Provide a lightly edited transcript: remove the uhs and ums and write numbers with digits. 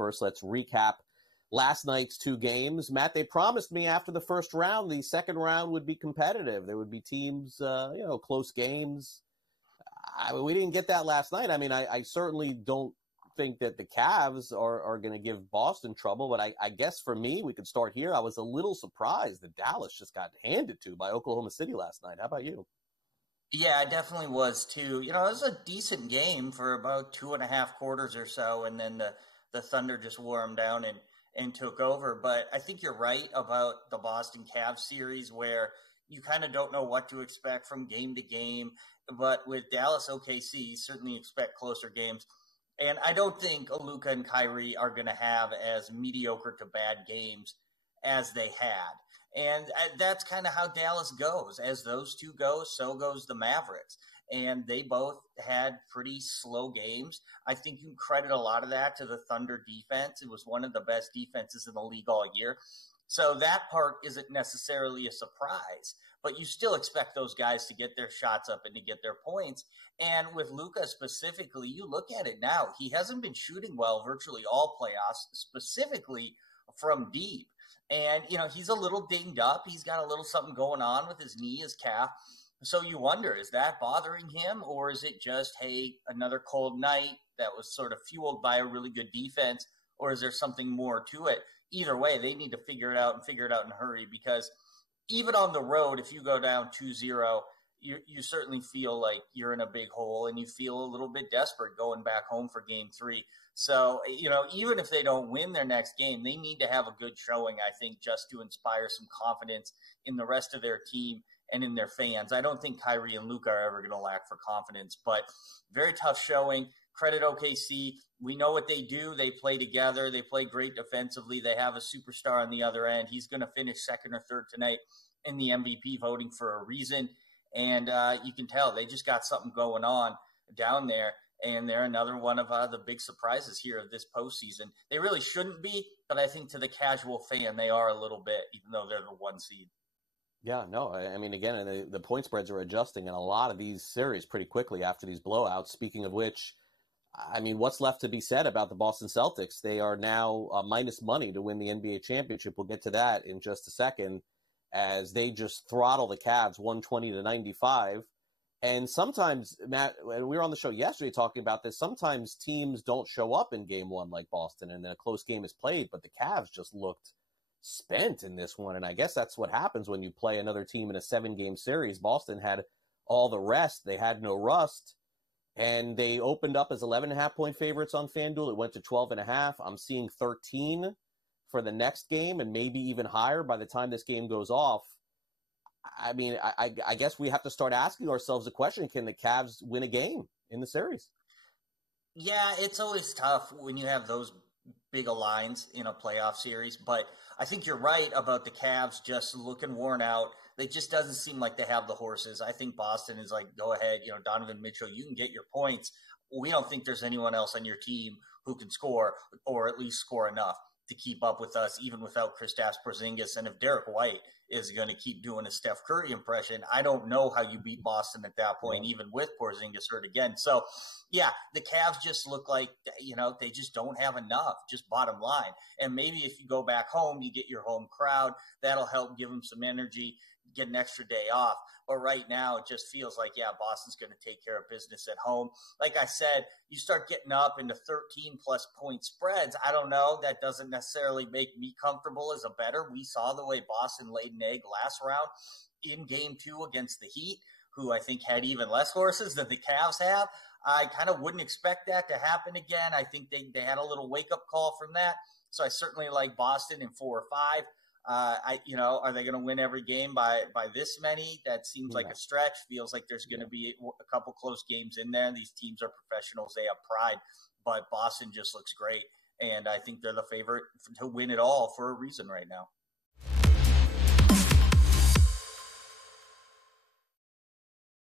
first, let's recap last night's two games. Matt, they promised me after the first round, the second round would be competitive. There would be teams, close games. We didn't get that last night. I mean, I certainly don't think that the Cavs are going to give Boston trouble, but I guess for me, we could start here. I was a little surprised that Dallas just got handed to by Oklahoma City last night. How about you? Yeah, I definitely was too. It was a decent game for about 2.5 quarters or so, and then the Thunder just wore them down and took over. But I think you're right about the Boston Cavs series, where you kind of don't know what to expect from game to game. But with Dallas OKC, you certainly expect closer games. And I don't think Luka and Kyrie are going to have as mediocre to bad games as they had. And that's kind of how Dallas goes. As those two go, so goes the Mavericks. And they both had pretty slow games. I think you can credit a lot of that to the Thunder defense. It was one of the best defenses in the league all year. So that part isn't necessarily a surprise. But you still expect those guys to get their shots up and to get their points. And with Luka specifically, you look at it now, he hasn't been shooting well virtually all playoffs, specifically from deep. And, he's a little dinged up. He's got a little something going on with his knee, his calf. So you wonder, is that bothering him? Or is it just, hey, another cold night that was sort of fueled by a really good defense? Or is there something more to it? Either way, they need to figure it out in a hurry, because even on the road, if you go down 2-0, you certainly feel like you're in a big hole, and you feel a little bit desperate going back home for game 3. So, even if they don't win their next game, they need to have a good showing, I think, just to inspire some confidence in the rest of their team and in their fans. I don't think Kyrie and Luka are ever going to lack for confidence, but very tough showing. Credit OKC. We know what they do. They play together. They play great defensively. They have a superstar on the other end. He's going to finish second or third tonight in the MVP voting for a reason. And you can tell they just got something going on down there. And they're another one of the big surprises here of this postseason. They really shouldn't be, but I think to the casual fan, they are a little bit, even though they're the 1 seed. Yeah, no, I mean, again, the point spreads are adjusting in a lot of these series pretty quickly after these blowouts. Speaking of which, I mean, what's left to be said about the Boston Celtics? They are now minus money to win the NBA championship. We'll get to that in just a second, as they just throttle the Cavs 120-95. And sometimes, Matt, we were on the show yesterday talking about this, sometimes teams don't show up in game one like Boston, and then a close game is played, but the Cavs just looked spent in this one. And I guess that's what happens when you play another team in a 7-game series. Boston had all the rest. They had no rust. And they opened up as 11.5-point favorites on FanDuel. It went to 12.5. I'm seeing 13 for the next game, and maybe even higher by the time this game goes off. I mean, I guess we have to start asking ourselves the question, can the Cavs win a game in the series? Yeah, it's always tough when you have those big lines in a playoff series, but I think you're right about the Cavs just looking worn out. They just doesn't seem like they have the horses. I think Boston is like, go ahead, Donovan Mitchell, you can get your points. We don't think there's anyone else on your team who can score, or at least score enough to keep up with us, even without Kristaps Porzingis. And if Derek White is going to keep doing a Steph Curry impression, I don't know how you beat Boston at that point, even with Porzingis hurt again. So, yeah, the Cavs just look like, they just don't have enough, just bottom line. And maybe if you go back home, you get your home crowd. That'll help give them some energy, get an extra day off. But right now, it just feels like, yeah, Boston's going to take care of business at home. Like I said, you start getting up into 13-plus point spreads. I don't know. That doesn't necessarily make me comfortable as a bettor. We saw the way Boston laid an egg last round in Game 2 against the Heat, who I think had even less horses than the Cavs have. I kind of wouldn't expect that to happen again. I think they had a little wake-up call from that. So I certainly like Boston in 4 or 5. Are they going to win every game by this many? That seems like a stretch. Feels like there's going to be a couple close games in there. These teams are professionals. They have pride. But Boston just looks great. And I think they're the favorite to win it all for a reason right now.